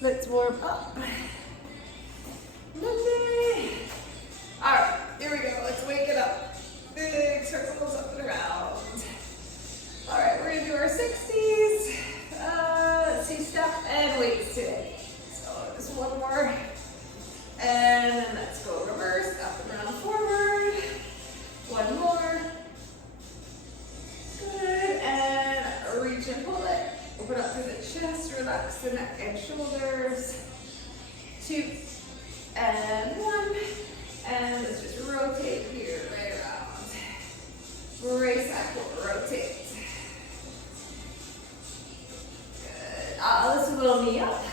Let's warm up. Monday. All right, here we go. Let's wake it up. Big circles up and around. All right, we're gonna do our 60s. Let's see, step and weights today. So just one more. And then let's go reverse, up and around, forward. One more. Good, and reach and pull it. Open up through the chest, relax the neck and shoulders. 2 and 1. And let's just rotate here, right around. Brace back, rotate. Good. Let's do a little knee up.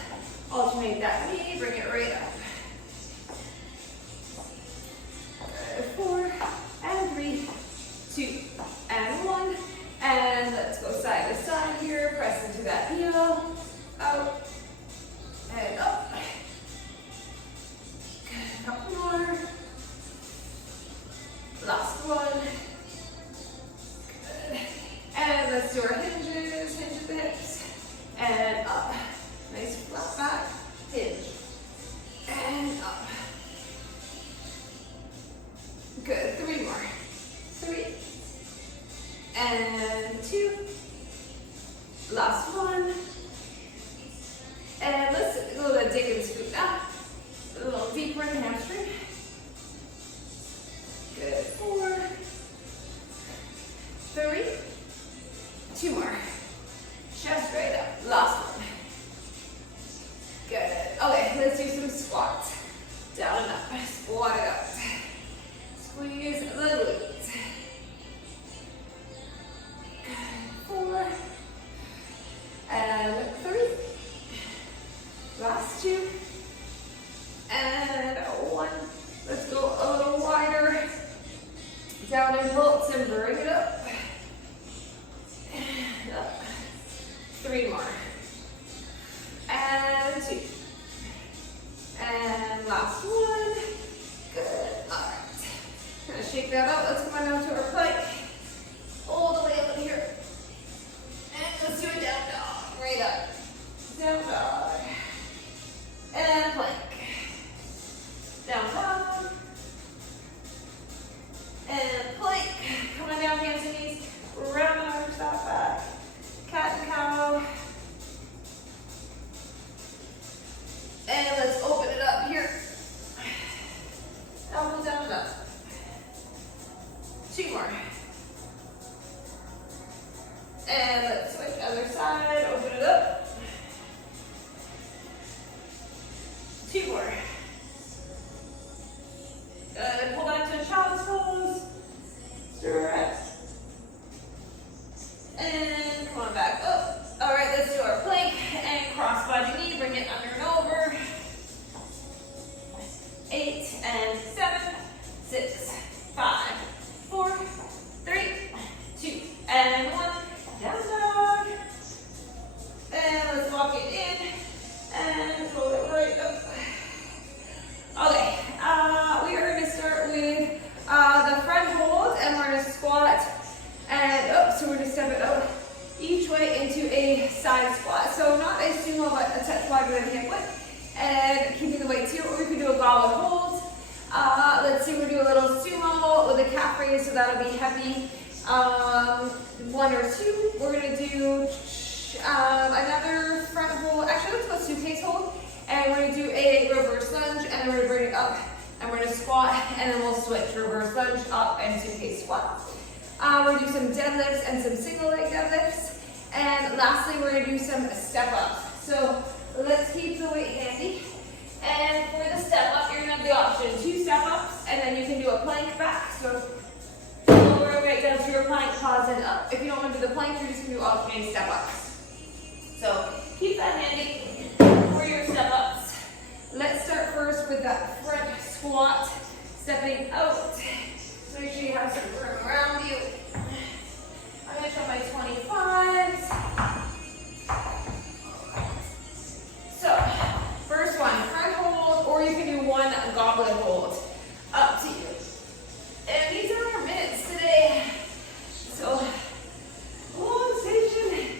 Alternate that knee, bring it right up. Good. 4 and 3, 2 and 1. And let's go side to side here. Press into that heel. Out and up. Good. Couple more. Last one. Good. And let's do our hinges. Hinge the hips. And up. Nice flat back. Hinge. And up. Good. 3 more. 3. And 2. Last one. And let's do a little dig and scoop now. A little deeper in the hamstring. Good. 4. 3. 2 more. Chest right up. Last one. Good. Okay, let's do some squats. Down and up. Squat it up. Squeeze the glutes. 4 and 3. Last 2 and 1. Let's go a little wider. Down in pulse and bring it up. And up. 3 more. And 2. And last 1. Good. All right. Gonna shake that out. Let's come on down to our plank. All the way up in here. And let's do a down dog. Right up. Down dog. And plank. Down dog. And plank. Come on down, hands and knees. Round the arms, stop back. Cat and cow. And let's open it up here. Elbow down and up. 2 more. And let's switch other side, open it up. 2 more. Good, hold on to child's pose. Stretch. And come on back up. All right, let's do our plank and cross body knee, bring it under and over. 8 and 7, 6, 5, 4, 3, 2, and 1. Down dog. And let's walk it in and pull it right up. Okay, we are going to start with the front hold, and we're going to squat and up. So we're going to step it out each way into a side squat. So not a sumo, but a touch wider than hip width. And keeping the weights here, or we can do a goblet hold. Let's see, we'll do a little sumo with a calf raise, so that'll be heavy. 1 or 2. We're going to do another front hold. Actually, let's go suitcase hold. And we're going to do a reverse lunge, and then we're going to bring it up. And we're going to squat, and then we'll switch. Reverse lunge, up, and suitcase squat. We're going to do some deadlifts and some single leg deadlifts. And lastly, we're going to do some step ups. So let's keep the weight handy. And for the step up, you're going to have the option 2 step ups, and then you can do a plank back. So lower right down to your plank, pause and up. If you don't want to do the plank, you're just going to do alternating step ups. So keep that handy for your step ups. Let's start first with that front squat, stepping out. So make sure you have some room around you. I'm going to try my 25s. So first one, front hold, or you can do one goblet hold. Up to you. And these are our minutes today. So, hold station.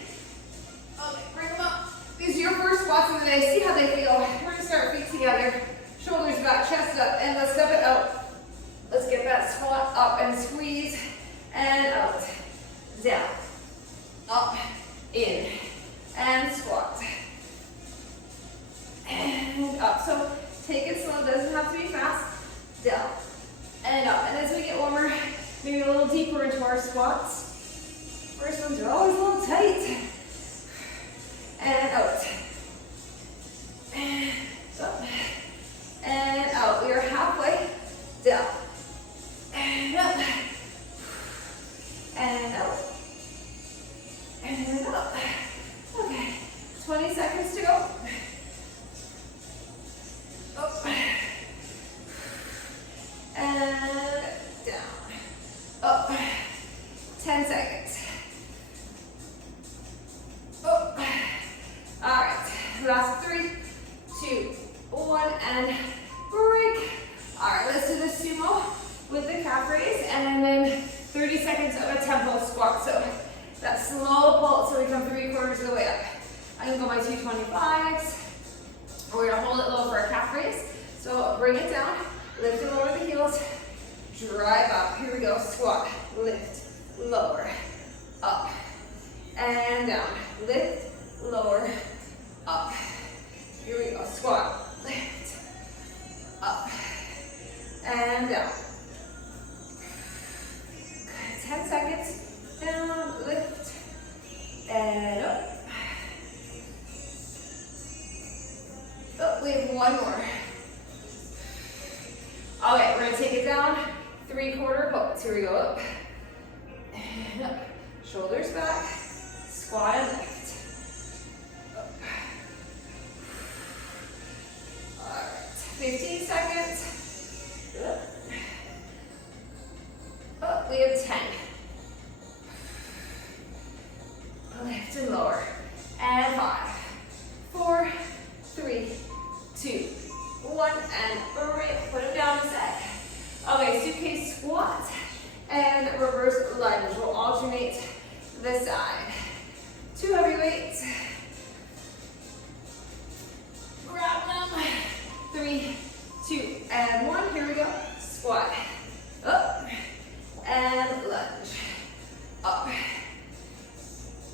Okay, bring them up. These are your first squats of the day. see how they feel. We're gonna start feet together, shoulders back, chest up, and let's step it out. Let's get that squat up and squeeze, and out, down, up, in, and squat, and up. So take it slow, doesn't have to be fast, down, and up. And as we get warmer, maybe a little deeper into our squats. First ones are always a little tight, and out, and up, and out. We are halfway, down, and up, and out, and up. Okay, 20 seconds to go. Up, and down, up, 10 seconds. Up. All right, last 3, 2, 1, and break. All right, let's do the sumo with the calf raise, and then 30 seconds of a tempo squat. So that slow pulse, so we come 3/4 of the way up. I'm gonna go my 225s. We're gonna hold it low for a calf raise. So bring it down, lift it over the heels, drive up. Here we go, squat, lift, lower, up, and down. Lift, lower, up. Here we go, squat, lift, up, and down. Good, 10 seconds, down, lift, and up. Oh, we have one more. Okay, we're gonna take it down, 3/4 pose. Here we go, up, and up. Shoulders back, squat and lift. Up. All right, 15 seconds. Up. Up, we have 10. Lift and lower. And 5, 4, 3, 2, 1, and break. Put them down a sec. Okay, suitcase squat and reverse lunge. We'll alternate the side. 2 heavy weights. Grab them. 3, 2, and 1. Here we go. Squat. Up. And lunge. Up.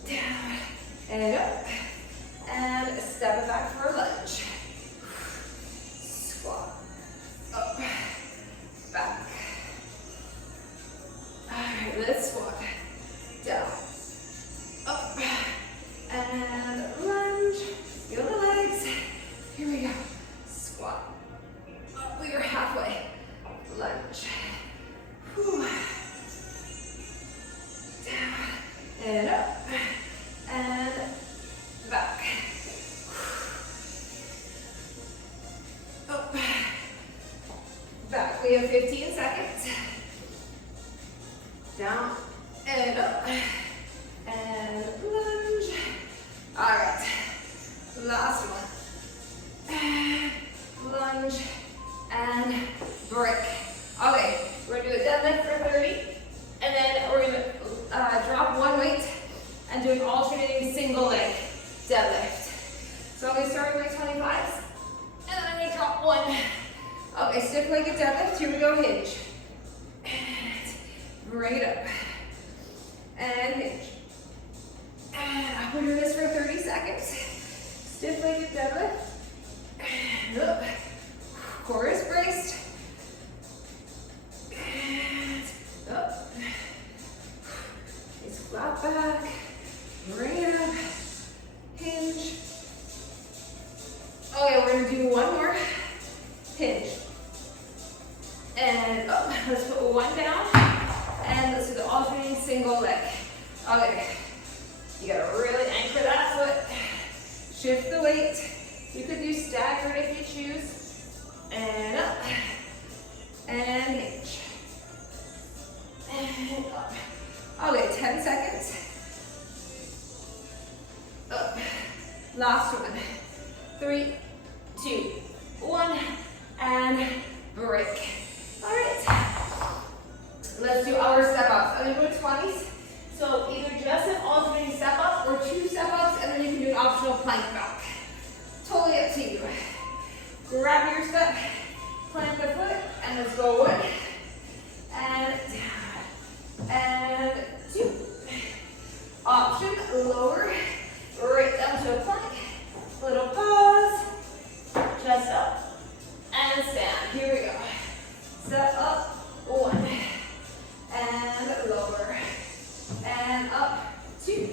Down. And up. And step it back for a lunge. Squat. Up. Back. Alright, let's squat. Down. Up. And lunge. Feel the legs. Here we go. Squat. Up. We are halfway. Lunge. Whew. Down. And up. And back. Up. Back. We have 15 seconds. Down and up. And lunge. All right. Last one. Lunge and break. Okay, we're gonna do a deadlift for 30, and then we're gonna drop one weight and do an alternating single leg deadlift. So I'm gonna start with my 25s, and then I'm gonna drop one. Okay, stiff legged deadlift. Here we go, hinge. And bring it up. And hinge. And we're doing this for 30 seconds. Stiff legged deadlift. And up. Core is braced. And up. It's flat back. Bring it up. Hinge. Okay, we're gonna do one more. Hinge. And up. Let's put one down. And let's do the alternating single leg. Okay. You gotta really anchor that foot. Shift the weight. You could do staggered if you choose. And up. And hinge. And up. Okay, 10 seconds. Up. Last one. 3, 2, 1, and break. All right. Let's do our step ups. I'm gonna go 20s. So either just an alternating step up or 2 step ups, and then you can do an optional plank back. Totally up to to you. Grab your step, plant the foot, and let's go 1, and down, and 2. Option, lower, right down to a plank. Little pause, chest up, and stand. Here we go. Step up, 1, and lower, and up, 2,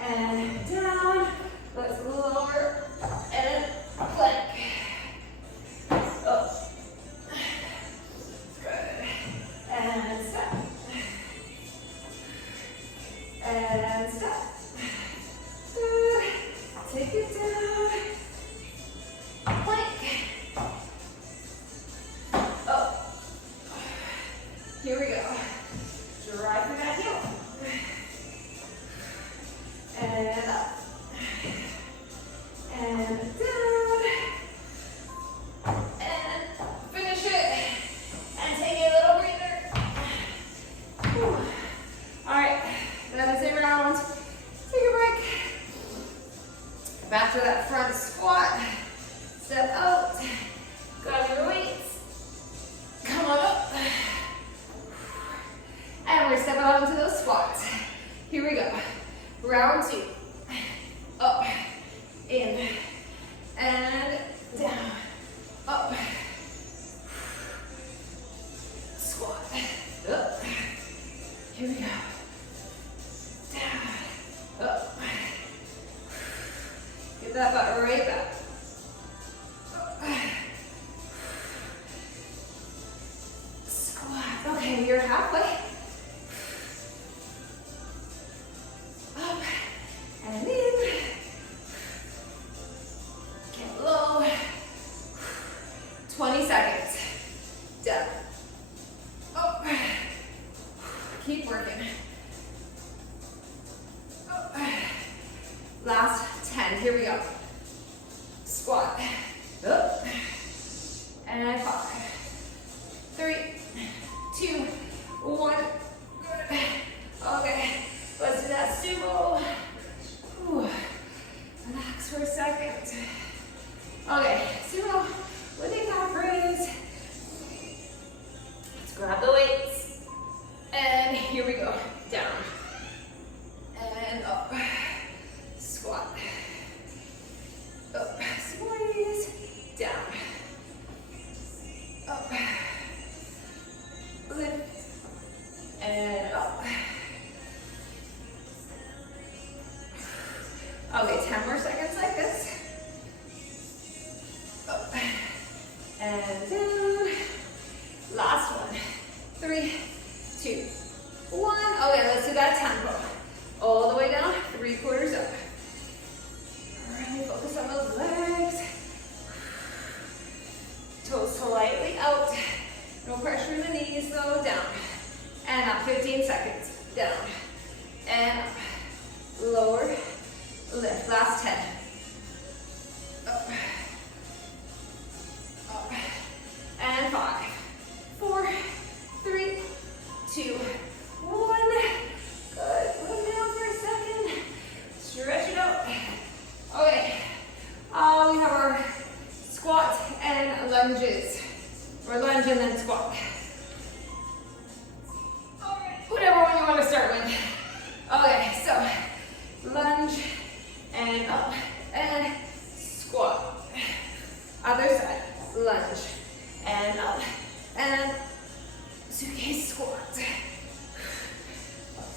and down. Let's lower and plank. Up. Good. And step. And step. Good. Take it down. Plank. Up. Here we go. Drive through that heel. And up. And down. And finish it. And take a little breather. Whew. All right, that is a round. Take a break. Back to that front squat. Step out. Grab your weights. Come on up. And we're stepping out into those squats. Here we go. Round 2. Up. In. And down. Up. Squat. Up. Here we go. Down. Up. Get that butt right back. Squat. Okay, you're halfway. Up and in. Get low. 20 seconds. Down. Up. Keep working. Up. Last 10. Here we go. Squat. Up. And 5, 3, 2, 1. Good. Okay. Let's do that sumo. Whew. Relax for a second. Okay, sumo with a calf raise. Let's grab the weights. And here we go. Down. And up. Squat. Up. Squeeze. Down. Up. Lift. And up. Okay, 10 more seconds like this. Up. And down. Last one. 3, 2, 1. Okay, let's do that tempo. All the way down, 3/4 up. Really focus on those legs. Toes slightly out. No pressure in the knees though. Down. And up, 15 seconds. Down. And up. Lower. Lift. Last 10. Up. Up. And 5, 4, 3, 2, 1. Good. Look down for a second. Stretch it out. Okay. We have our squat and lunges. Or lunge and then squat. Whatever one you want to start with. Okay, so lunge and up and squat. Other side. Lunge and up and suitcase squat.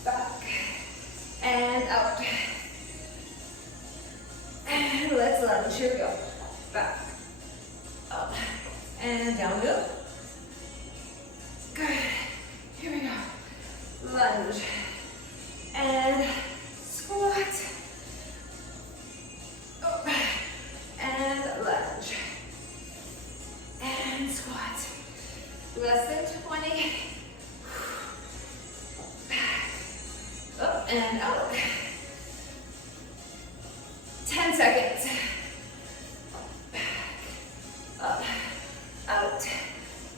Back and out. And let's lunge. Here we go. Back, up, and down we go. Good. Here we go. Lunge and squat. Up and lunge and squat. Less than 20. Up and out. 10 seconds. Up, out.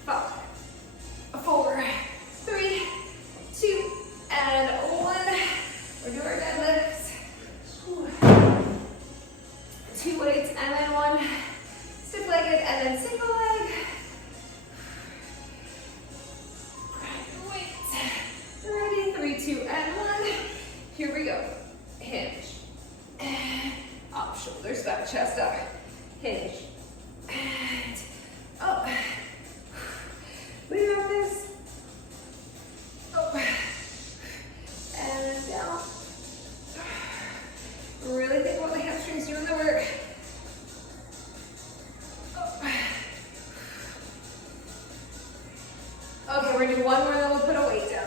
5, 4, 3, 2, and 1. We're doing our deadlifts. 2 weights and then 1. and single leg. Grab your weights. Ready, 3, 2, and 1. Here we go. Hinge. And up, shoulders back, chest up. Hinge. And up. We got this. Up. And down. Really think about the hamstrings doing the work. Up. Okay, we're gonna do one more, then we'll put a weight down.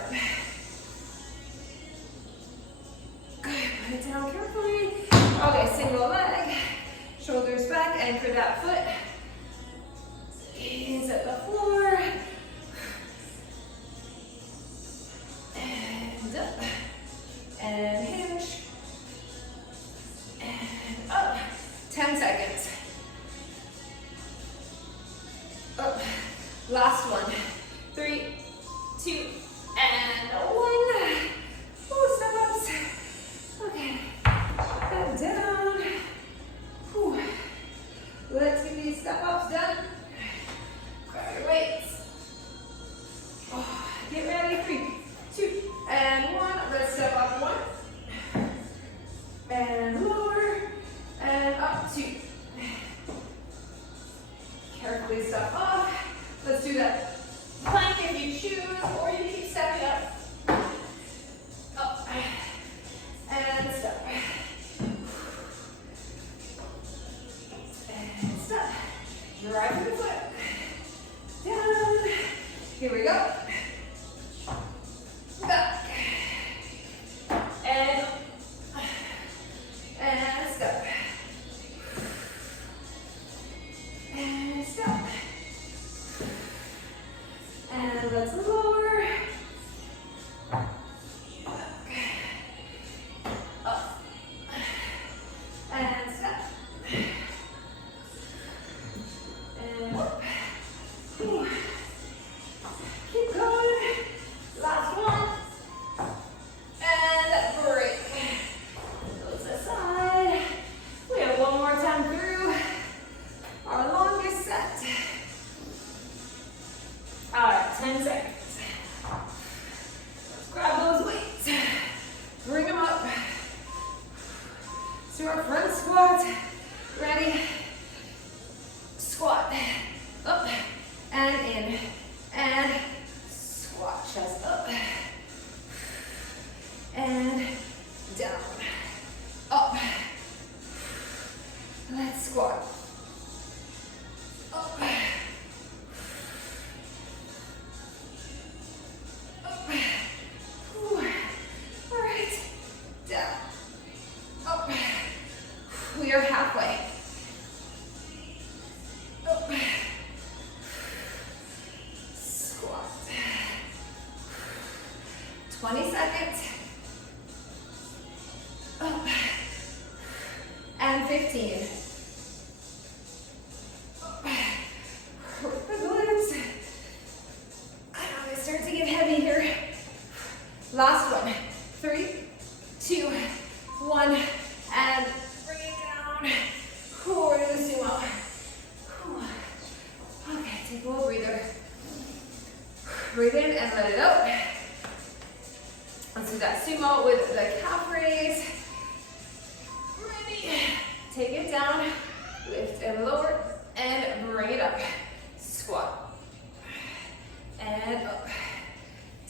Good, put it down carefully. Okay, single leg, shoulders back, anchor that foot. Gaze at the floor. And up. And hinge. And up. 10 seconds. Up. Last one. 3, 2, and 1. Ooh, step ups. Okay. And down. Whew. Let's get these step ups done. Grab your weights. Oh, get ready. 3, 2, and 1. Let's step up 1. And lower. And up 2. Carefully step up. Let's do that plank if you choose, or you keep stepping up. Up. And step. And step. Drive the foot. Down. Here we go. Back. And up. And step. And step. And let's lower. Up. And step. And up. Ooh. Keep going. Last one. And break. Goes aside. We have one more time through our longest set. All right, 10 seconds. Grab those weights. Bring them up. To our front squat. Ready? Squat. Up and in. And squat. Chest up. And down. Up. Let's squat. Up. Up. Ooh. All right. Down. Up. We are halfway. Up. Squat. 20 seconds. Up. And 15. Up. Work the glutes. I know they start to get heavy here. Last one. 3, 2, 1, and bring it down. We're gonna sumo. Okay, take a little breather. Breathe in and let it out. Let's do that sumo with the calf raise. Ready. Take it down. Lift and lower and bring it up. Squat. And up.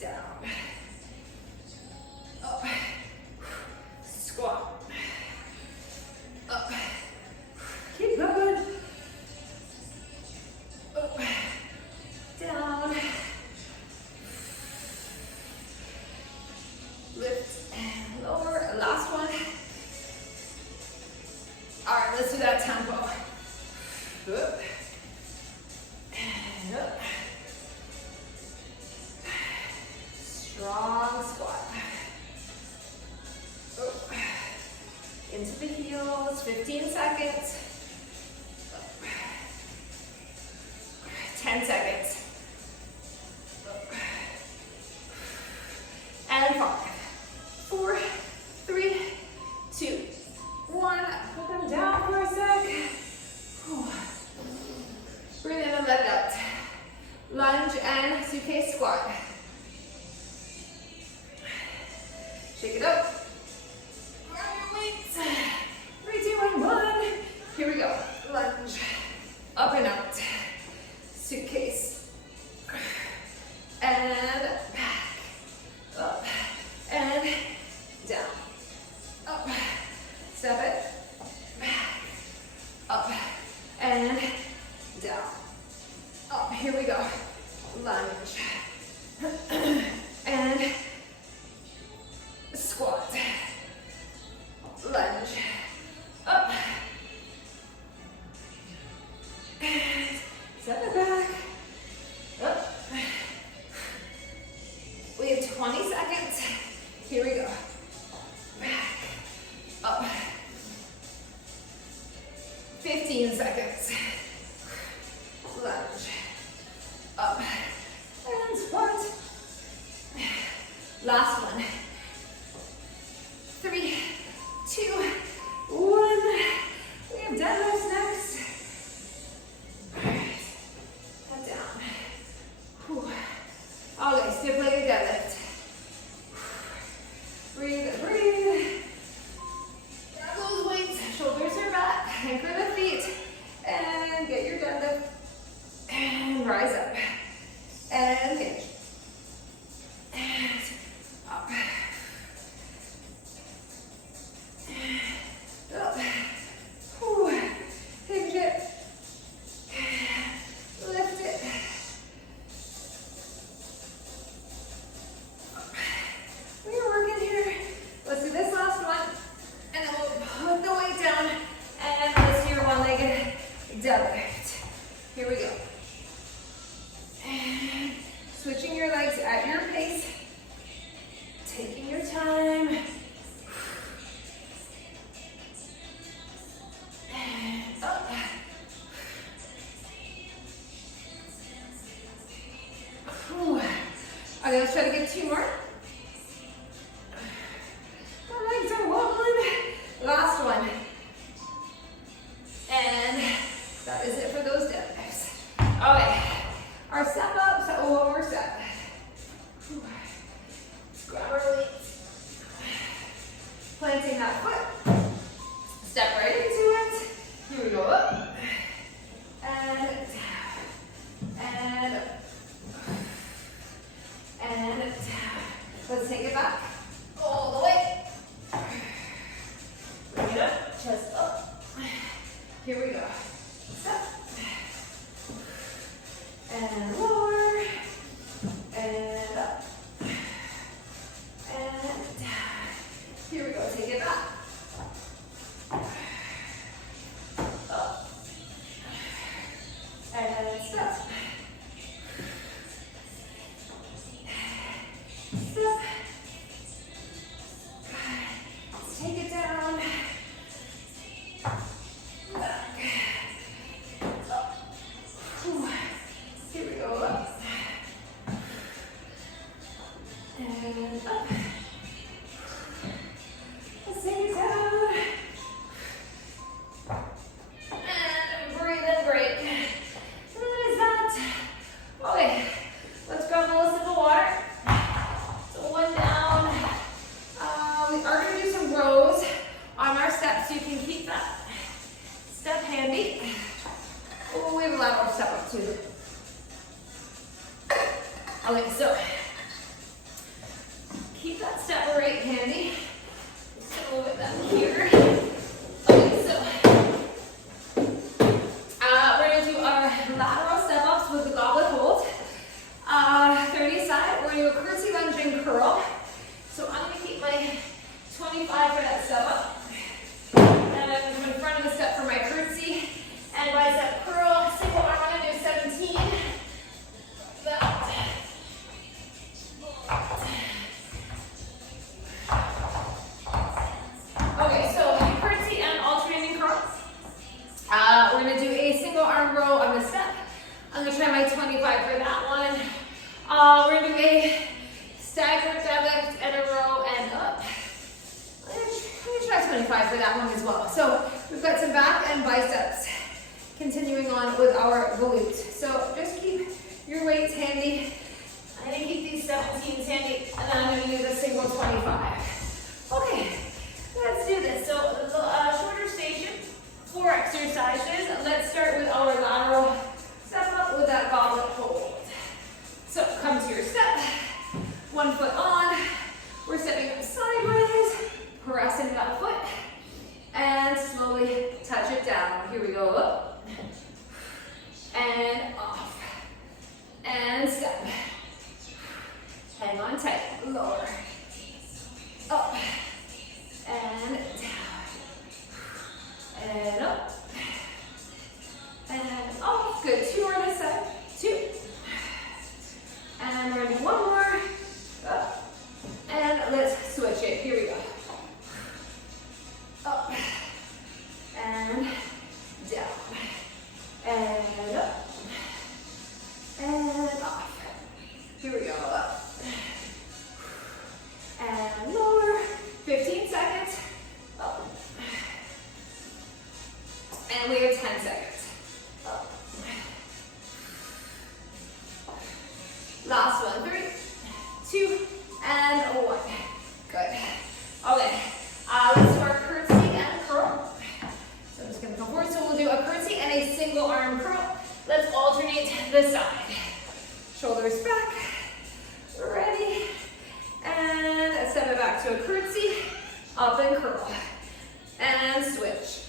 Down. Up. Squat. Up. Keep going. Up. Down. Lift and lower. Last one. All right, let's do that tempo. Up. suitcase squat. Shake it up. Grab your weights. 3, 2, and 1. Here we go. Lunge. Up and out. Suitcase. And back. Up. And down. Up. Step it. Back. Up. And down. Up. Here we go. Lunge. And squat. Lunge. Up. And step it back. Up. We have 20 seconds. Here we go. Back. Up. 15 seconds. Lunge. Up. And squat. Last one. 3, 2, 1. We have deadlifts next. Alright. Head down. Whew. Okay, stiff-legged deadlift. Breathe, breathe. Grab those weights. Shoulders are back. Anchor the feet. And get your deadlift. And rise up. And hinge. And up. Up. Whew. Hinge it. Lift it. We are working here. Let's do this last one. And then we'll put the weight down. And let's do your one-legged deadlift. Here we go. And switching your legs at your pace. Taking your time. And up. Whew. Okay, let's try to get 2 more. My legs are wobbling. Last one. And that is it for those deadlifts. Okay. Our step ups, one more step. Let's grab our weights. Planting that foot. Step right into it. Here we go. Up. And down. And up. And down. Let's take it back. All the way. Bring it up. Chest up. Here we go. Step. And lower. And up. And down. Here we go. Take it back. Up. And step. Step. Let's take it down. Back. Up. Whew. Here we go. Up. And up. Let's take it down. And breathe and break. And that is that. Okay, let's grab a sip of water. So one down. We are going to do some rows on our steps, so you can keep that step handy. Oh, we have a lateral step up too. Okay, so keep that step right handy. Just a little bit down here. Okay, so we're going to do our lateral step ups with the goblet hold. 30 side, we're going to do a curtsy lunge and curl. So I'm going to keep my 25 for that step up. And I'm going to in front of the step for my curtsy. And bicep curl, single arm, I'm going to do 17. That. Okay, so curtsy and alternating curls. We're going to do a single arm row on the step. I'm going to try my 25 for that one. We're going to do a staggered deadlift and a row and up. I'm going to try 25 for that one as well. So we've got some back and biceps. Continuing on with our glutes. So just keep your weights handy. 17, Sandy, and then I'm going to use a single 25. Okay, let's do this. So, shorter station, 4 exercises. Let's start with our lateral step up with that goblet hold. So, come to your step, 1 foot on. We're stepping up sideways, pressing that foot, and slowly touch it down. Here we go, up, and off, and step. Hang on tight, lower, up, and down, and up, and off. Good, 2 on this side, 2. And we're gonna do 1 more, up, and let's switch it. Here we go. Up, and down, and up, and off. Here we go, up, and lower, 15 seconds, up, and we have 10 seconds, up. Last one, 3, 2, and 1. Good. Okay, let's do our curtsy and curl. So I'm just going to come forward. So we'll do a curtsy and a single arm curl. Let's alternate the side. Shoulders back. Ready. And step it back to a curtsy. Up and curl. And switch.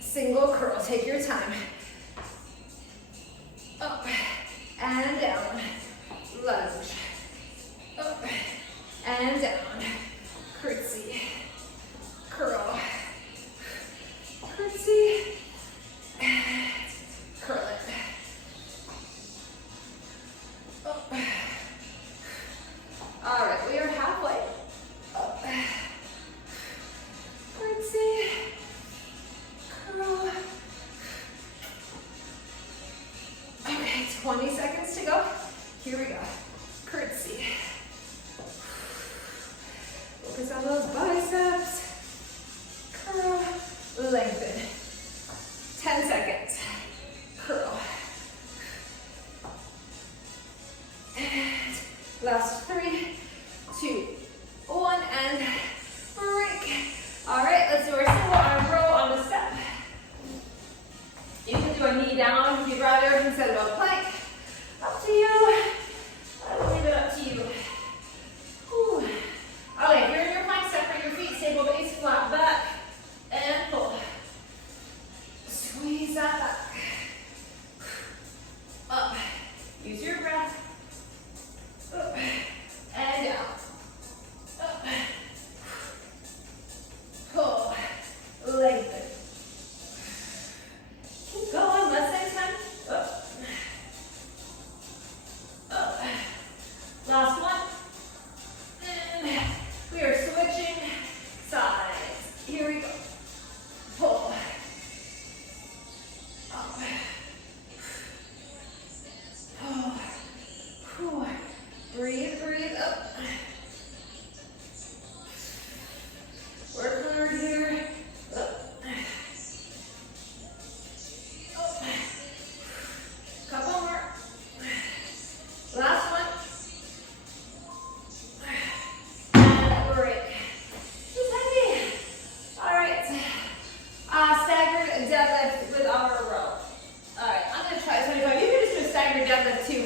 Single curl. Take your time. Up and down. Lunge. Up and down. Curtsy. Curl. Curtsy. And curl it. Up. All right, we are halfway. Up. Curtsy. Curl. Okay, 20 seconds to go. Here we go. Curtsy. Focus on those biceps. Curl. Lengthen. 10 seconds. Curl. And last 3, 2, 1, and break. All right, let's do our single arm row on the step. You can do a knee down if you'd rather instead of a plank. Up to you. I'll leave it up to you. Whew. Okay, if you're in your plank, separate your feet, stable base, flat back, and pull. Squeeze that back. Up. Use your breath. Up. And down. Up. Pull. Lengthen. Keep going. Less than 10. Up. Up. Last one. And we are switching sides. Here we go. Pull. Up. Pull. Breathe, breathe up. Work hard here. Up. Up. Couple more. Last one. And break. Just heavy. All right. Staggered deadlift with our row. All right, I'm going to try 25. You can just do a staggered deadlift too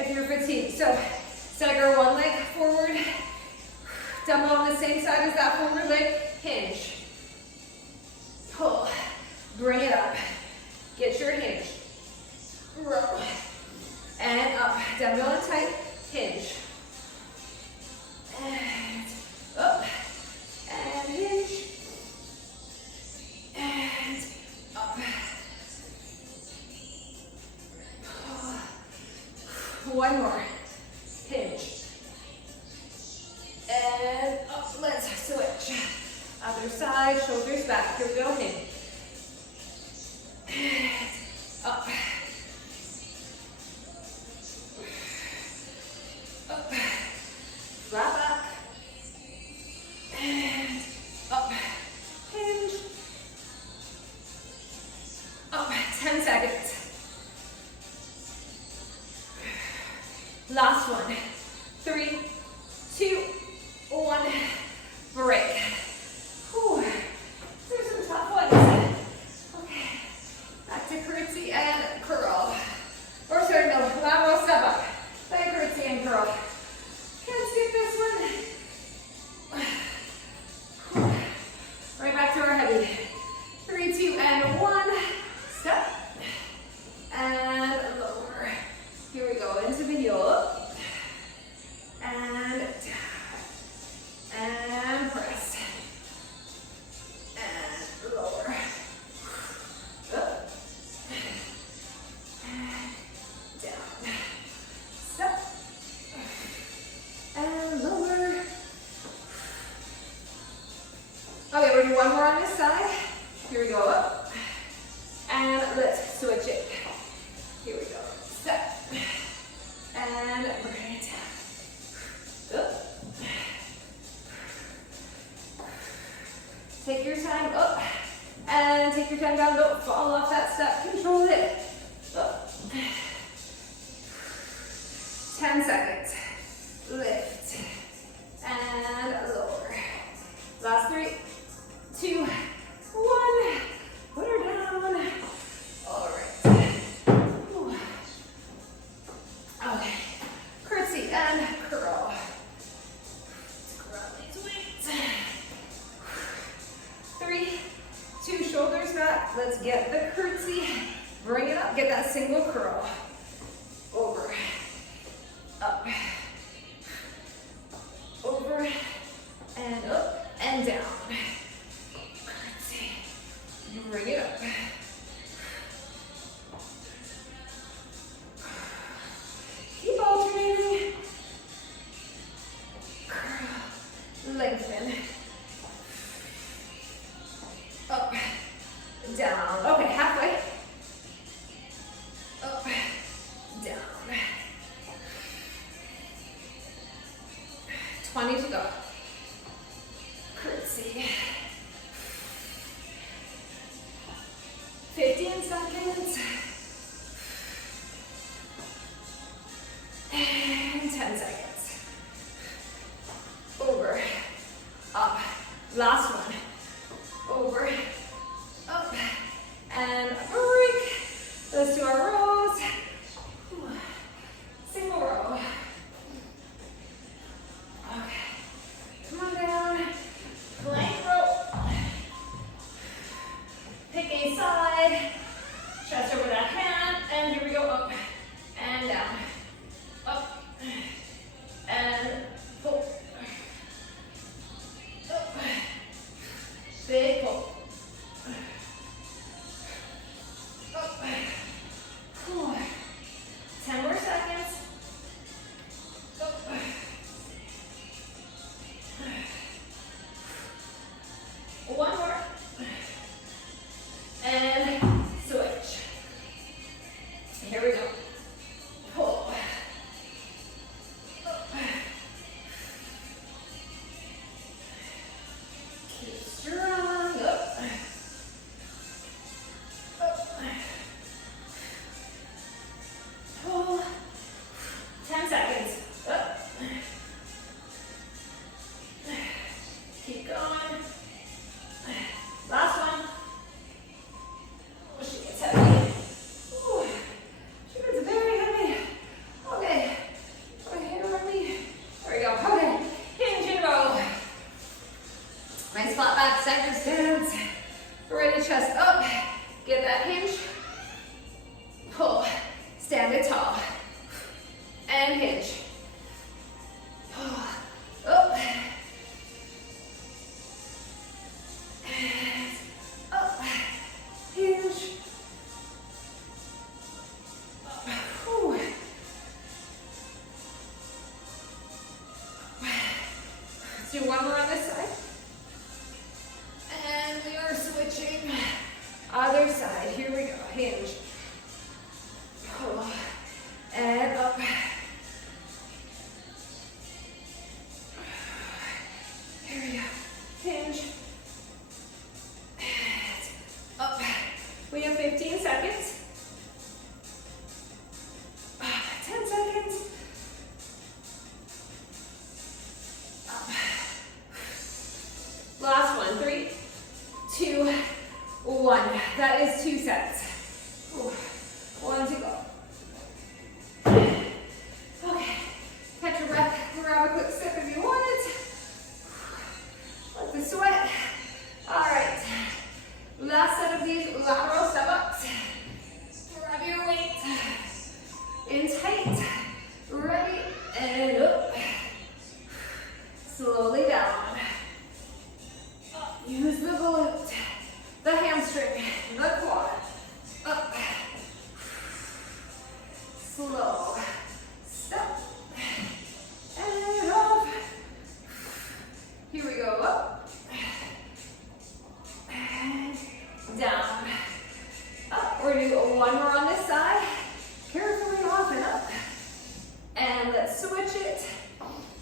if you're fatigued. So stagger one leg forward. Dumbbell on the same side as that forward leg. Hinge. Pull. Bring it up. Get your hinge. Row. And up. Dumbbell in tight. Hinge. And up. And hinge. And up. One more. Hinge. And up. Let's switch. Other side, shoulders back. Here we go. Hinge. And up. Up. Flat back. And up. Hinge. Up. 10 seconds. Last one. 3, 2, 1. Break. Whew. These are some tough ones. Okay. Back to curtsy and curl. Or sorry, no, lateral step up. Back curtsy and curl. Can't skip this one. Whew. Right back to our heavy. 3, 2, and 1. Step. And lower. Here we go, into the heel. And down. And press. And lower. Up. And down. Step. And lower. Okay, we're gonna do one more on this side. Here we go, up. And let's switch it. Here we go. Step. And bring it down. Up. Take your time up. And take your time down. Don't fall off that step. Control it. Up. 10 seconds. Lift. And lower. Last 3, 2, 1. Put her down. All right. Whew. Okay. Curtsy and curl. Scrub these weights. 3, 2, shoulders back. Let's get the curtsy. Bring it up. Get that single curl. Over. Up. Over. And up. And down. Curtsy. Bring it up. Keep alternating. Curl. Lengthen. Up. Down. Okay, halfway. Up.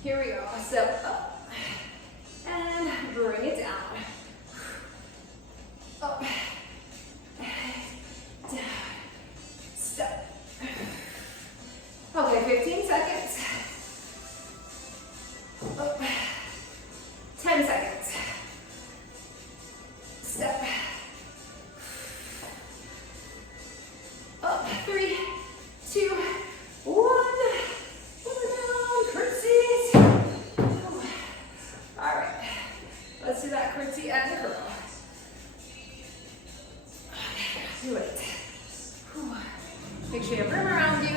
Here we go. Step up and bring it down. Up, down, step. Okay, 15 seconds. Up, 10 seconds. Step. Up, 3, 2, 1. Down, curtsies. All right, let's do that curtsy and curl. Do it. Make sure you have room around you.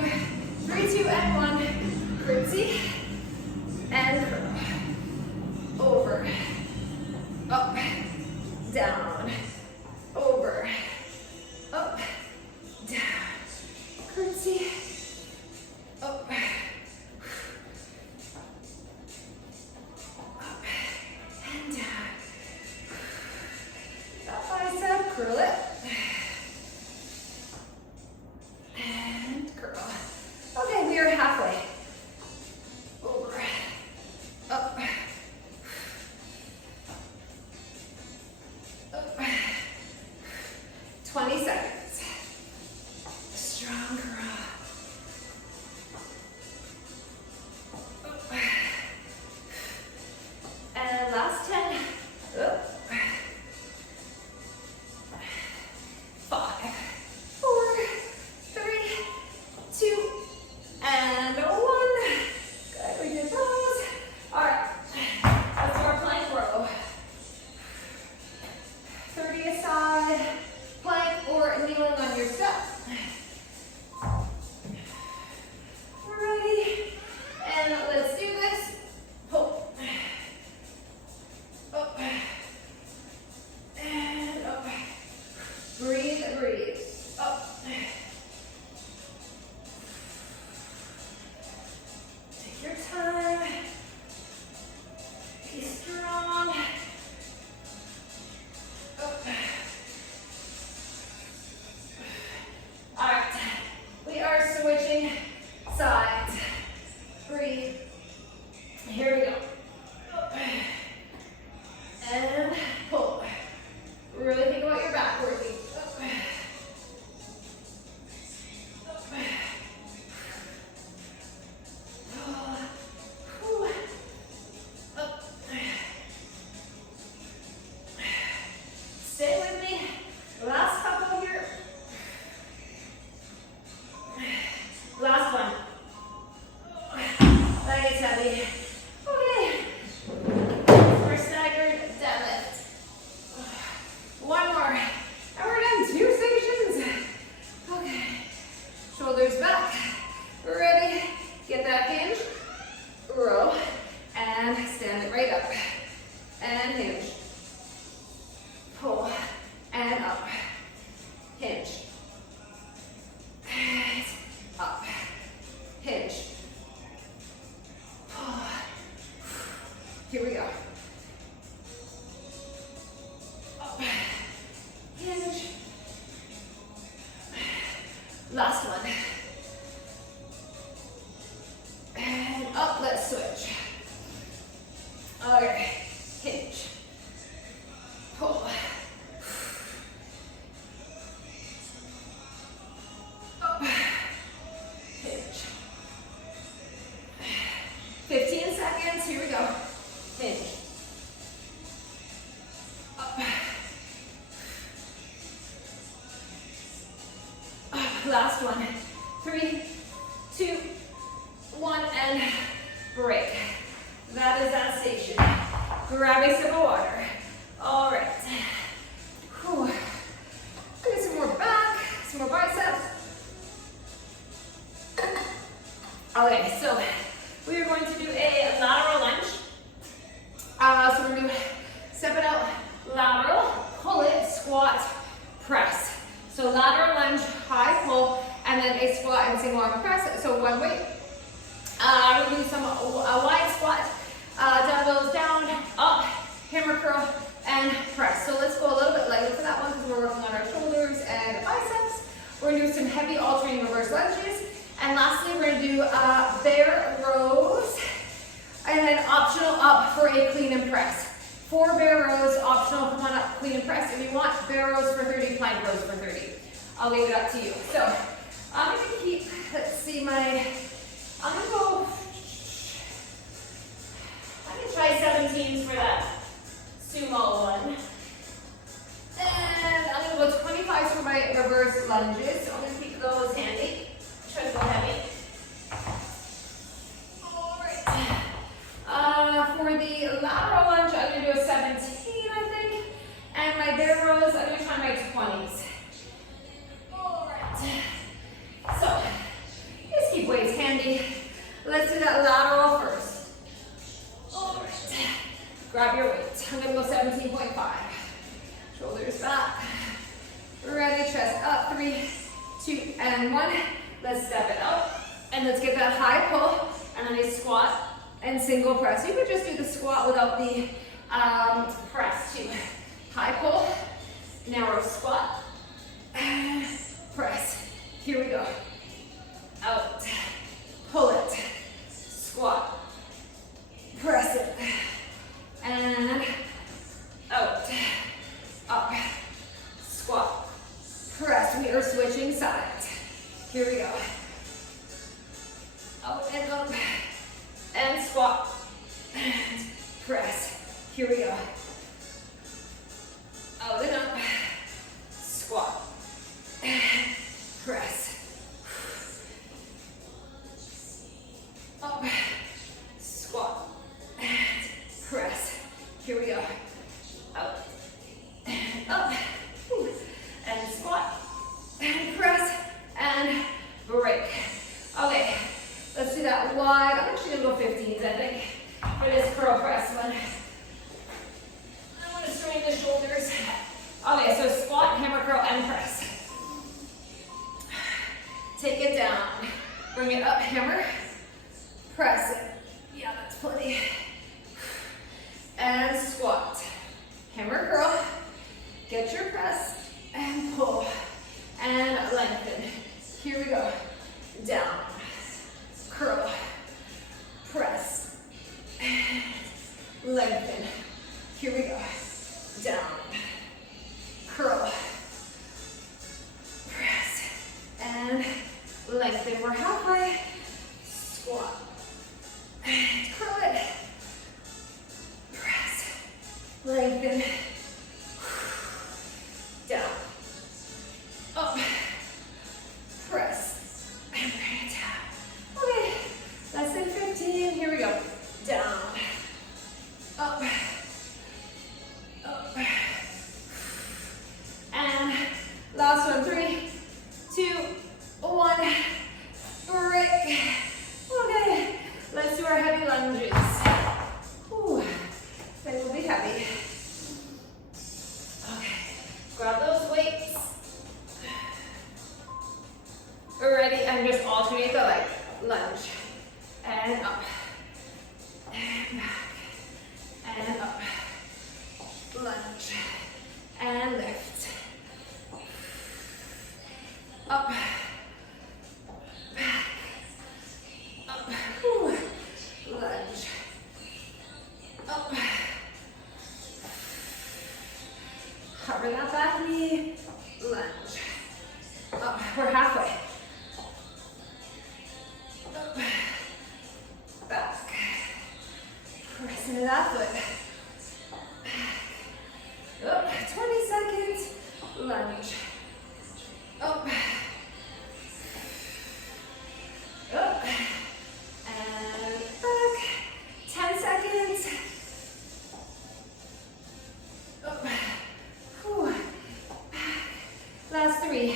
3, 2, and 1. Curtsy and curl. Over. Up. Down. Over. Up. Down. Curtsy. Up. Up. And down. That bicep, curl it. And curl. Okay, we are halfway. Over. Up. Up. 20 seconds. Strong curl. Up. And last 10. Up. 5, 4, 3, 2, and 1. Good, we did those. All right, let's do our plank row. 30 aside, plank or kneeling on your step. Ready, and let's do this. Pull. Up, and up. Breathe, breathe. Up. Take your time. Be strong. Up. All right. We are switching sides. Breathe. Here we go. Up. And pull. Really think about your back working. Up. Up. Pull. Up. Stay with me. Last couple here. Last one. That is heavy. Okay. For staggered deadlift. One more. And we're done. 2 stations. Okay. Shoulders back. Ready. Get that hinge. Row. And stand it right up. And hinge. Pull. And up. Hinge. And up. Hinge. Pull. Here we go. Up. Hinge. Last one. And up, let's switch. Okay, hinge. Pull. Up. Hinge. 15 seconds, here we go. Hinge. Up. Last one. 3, 2, 1, and break. That is that station. Grab a sip of water. All right. Whew. Get some more back, some more biceps. Okay, so we are going to do a lateral lunge. So we're going to step it out, lateral, pull it, squat, press. So lateral lunge, high pull, and then a squat and single arm press. So one weight. We're doing some wide squat, dumbbells down, up, hammer curl, and press. So let's go a little bit lighter for that one because we're working on our shoulders and biceps. We're going to do some heavy alternating reverse lunges. And lastly, we're going to do bear rows. And then optional up for a clean and press. 4 bear rows, optional, come on up, clean and press. If you want bear rows for 30, plank rows for 30. I'll leave it up to you. So I'm gonna keep, let's see I'm gonna try 17s for that sumo one. And I'm gonna go 25s for my reverse lunges. So I'm gonna keep those handy. Try to go heavy. For the lateral lunge, I'm going to do a 17, I think. And my bear rows, I'm going to try my 20s. All right. So, just keep weights handy. Let's do that lateral first. All right. Grab your weights. I'm going to go 17.5. Shoulders back. Ready, chest up. 3, 2, and 1. Let's step it up. And let's get that high pull. And then a squat. And single press. You could just do the squat without the press too. High pull, narrow squat, press. Here we go. Out, pull it, squat, press it, and out, up, squat, press. We are switching sides. Here we go. Out and up. And squat, and press. Here we go. Out and up, squat, and press. Up, squat, and press. Here we go. Out, and up, and squat, and press, and break. Okay. Let's do that wide. I'm actually gonna go 15s, I think, for this curl press one. I want to strain the shoulders. Okay, so squat, hammer curl, and press. Take it down. Bring it up, hammer. Press it. Yeah, that's plenty. And squat. Hammer curl. Get your press and pull. And lengthen. Here we go. Down. Curl, press, and lengthen. Here we go. Down, curl, press, and lengthen. We're halfway. Squat, and curl it, press, lengthen, down, up, press, and bring it down. Okay, less than 15, here we go. Down, up, up, and last one, 3, 2, 1, break. Okay, let's do our heavy lunges. Ooh, they will be heavy. Okay, grab those weights. We're ready, and just alternate the leg. Lunge, and up, and back, and up, lunge, and lift, up, back, up, ooh, lunge, up, cover that back knee, lunge, up, we're halfway. Up, back, press into that foot, up, 20 seconds, lunge, up, up, and back, 10 seconds, up, whew, back, last 3,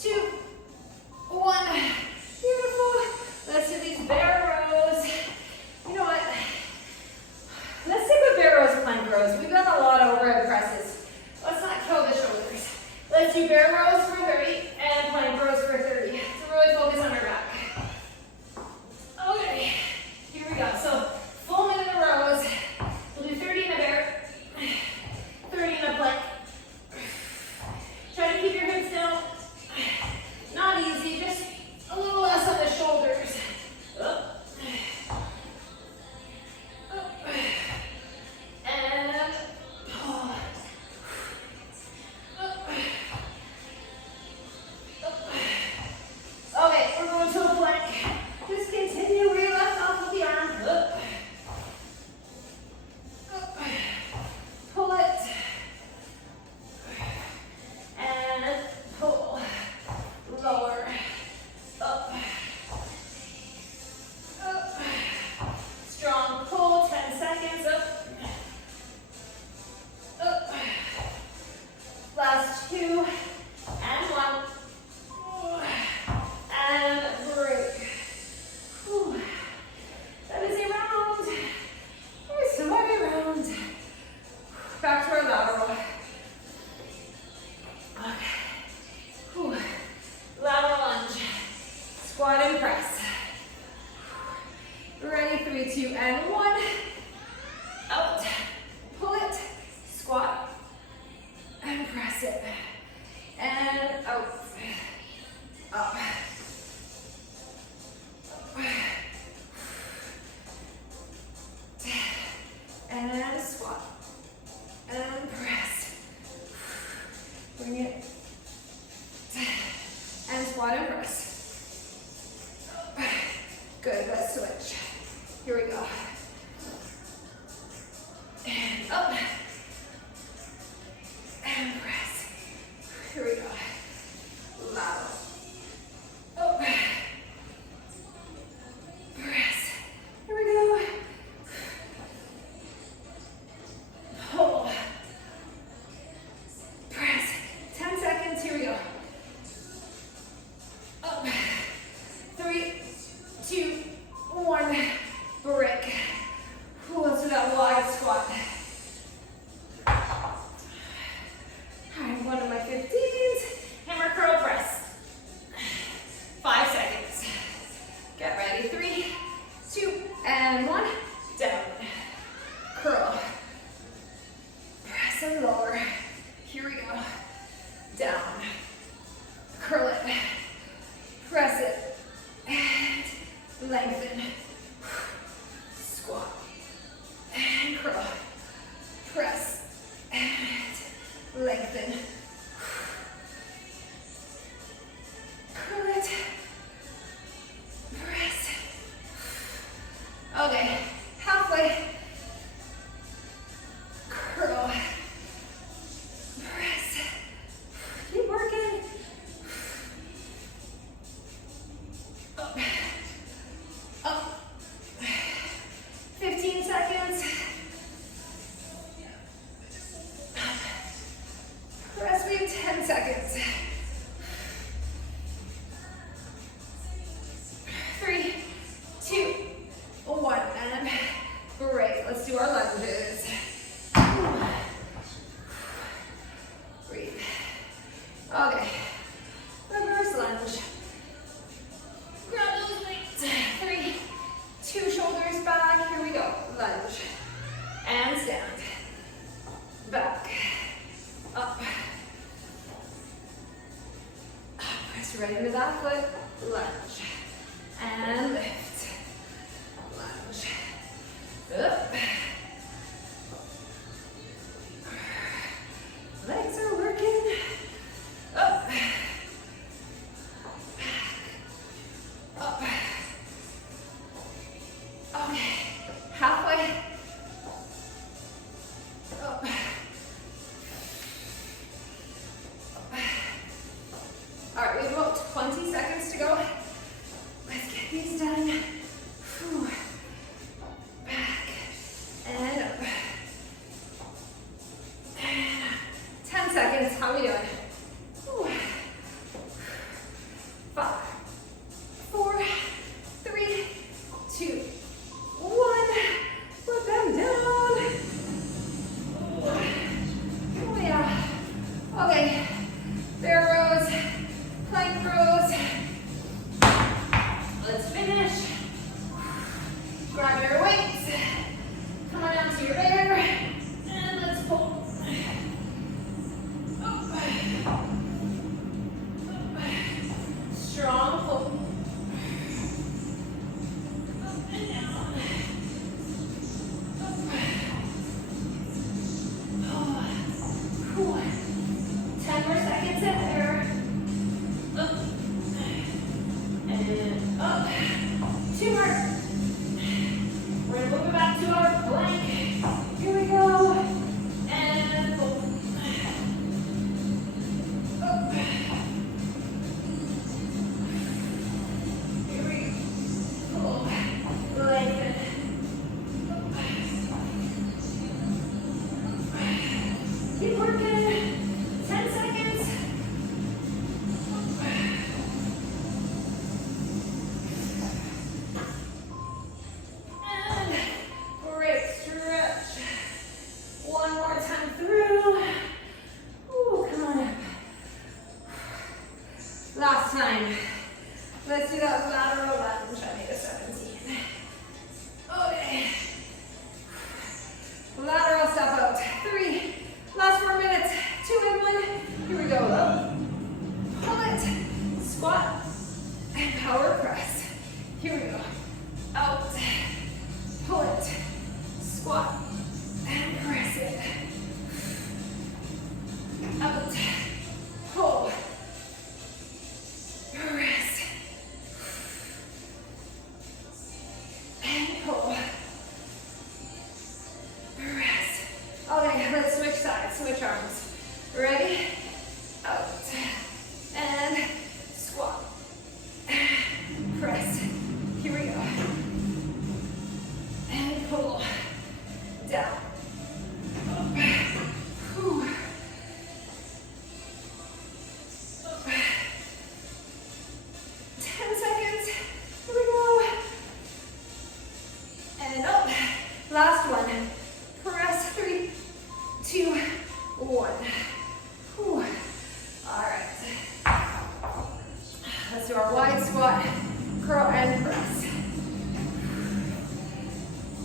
2, 1, beautiful. Let's do these bear rows. You know what? Let's stick with bear rows, plank rows. We've done a lot of overhead presses. Let's not kill the shoulders. Let's squat and press. Ready, 3, 2, and 1. Out, pull it, squat, and press it. And out, up. And squat, and press. Bring it, and squat and press. Good, let's switch. Here we go. And up, and press. Here we go. Loud. Up, press. Here we go. Hold. Press. 10 seconds. Here we go. Up. 3, 2, 1. Break. Let's do that wide squat. Alright, one of my 15s. Hammer curl press. 5 seconds. Get ready. 3, 2, and 1. Down. Curl. Press and lower. Here we go. Down. Curl it. Press it. And lengthen. Squat. And curl. Press. And lengthen. Curl it. Press. Okay. Halfway. Curl. Press. Keep working. Up. Up. 15 seconds. Press wave, 10 seconds. 3, 2, 1, and break. Let's do our lunges. Breathe. Okay. Reverse lunge. Grab those weights. 3, 2 shoulders back. Here we go. Lunge. And stand. Back. Up. Press right into that foot. Lunge. And lift. Lunge. Up. Legs are working. Up. Up. Okay. Halfway. Up. All right, we have about 20 seconds to go. Let's get these done. Whew. Back and up. And 10 seconds. How are we doing? Whew. 5, 4, 3, 2, 1. Put them down. Oh yeah. Okay. Bear rows, plank rows. Let's finish. Grab your weights. Come on down to your bear. And let's pull. Strong pull. Up and down. Oh, cool. 10 more seconds in there. Up. And up. 2 more. We're going to move it back to our plank. Here we go. And pull. Up. Here we go. Pull. Lengthen. Up. Keep working. 10 seconds. And great stretch. One more time through. Ooh, come on up. Last time. Let's do that last power press. Here we go. Out, pull it, squat, and press it. Out, pull, press, and pull, press. Okay, let's switch sides, switch arms. Ready? Out, and squat, press. Here we go. And pull, down, up, whew. Up. 10 seconds, here we go. And up, last one. Press, 3, 2, 1. Whew. All right. Let's do our wide squat, curl and press.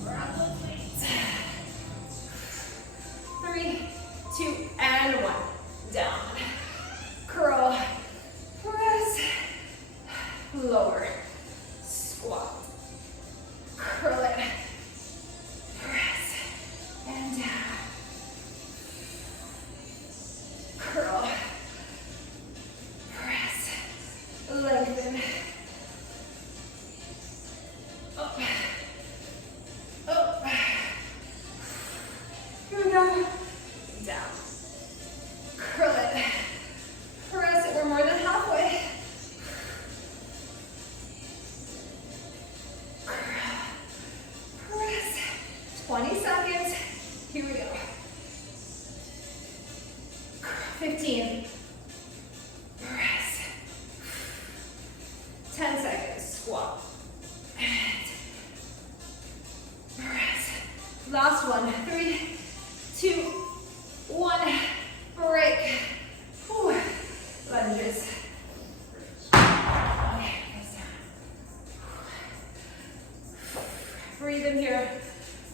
Grab those weights. 3, 2, and 1. Down. Curl, press, lower, squat, curl it, press, and down. Curl, press, lengthen. Up, up. Here we go. Down. Curl it. Press it. We're more than halfway. Curl. Press. 20 seconds. Here we go. 15. Press. 10 seconds. Squat. And press. Last one. 3, 2, 1. Break. Whew. Lunges. Okay, nice. Breathe in here.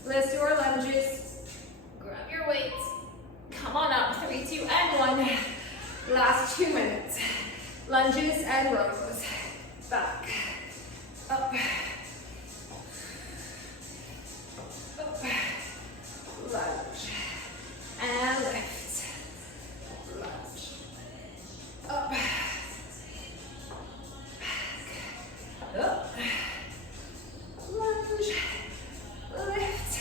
Let's do our lunges. Grab your weights. Come on up. 3, 2, and 1. Last 2 minutes. Lunges and rows. Back. Up. Up. Lunge. And lift. Lunge. Up. Back. Up. Lunge. Lift.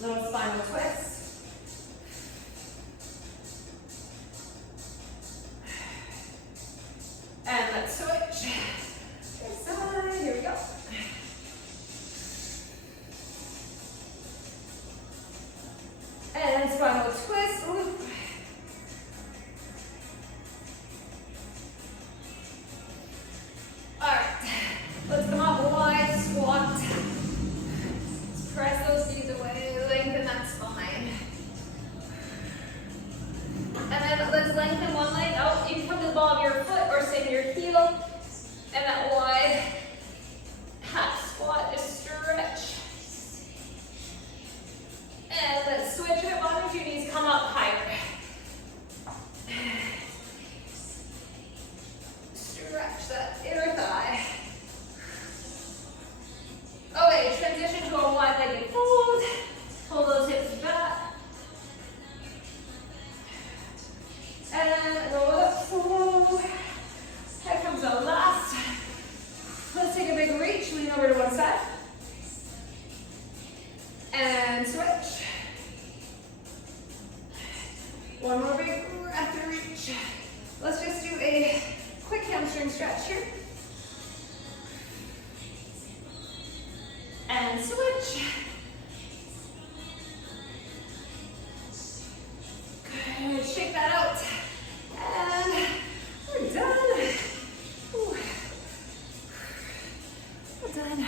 Little spinal twist. And let's switch. This side, here we go. And spinal twist. Ooh. All right, let's come up wide squat. Let's press those knees away, lengthen that spine. And then let's lengthen one leg out. You can come to the ball of your foot or sit in your heel. And that wide half squat, just stretch. And let's switch it. Why don't your knees come up higher? Stretch that inner thigh. Okay, transition to a wide-legged fold. Pull those hips back. And roll it up slow. Here comes the last. Let's take a big reach. Lean over to one side. And switch. One more big breath and reach. Let's just do a quick hamstring stretch here. And switch. Good, shake that out. And we're done. Ooh. We're done.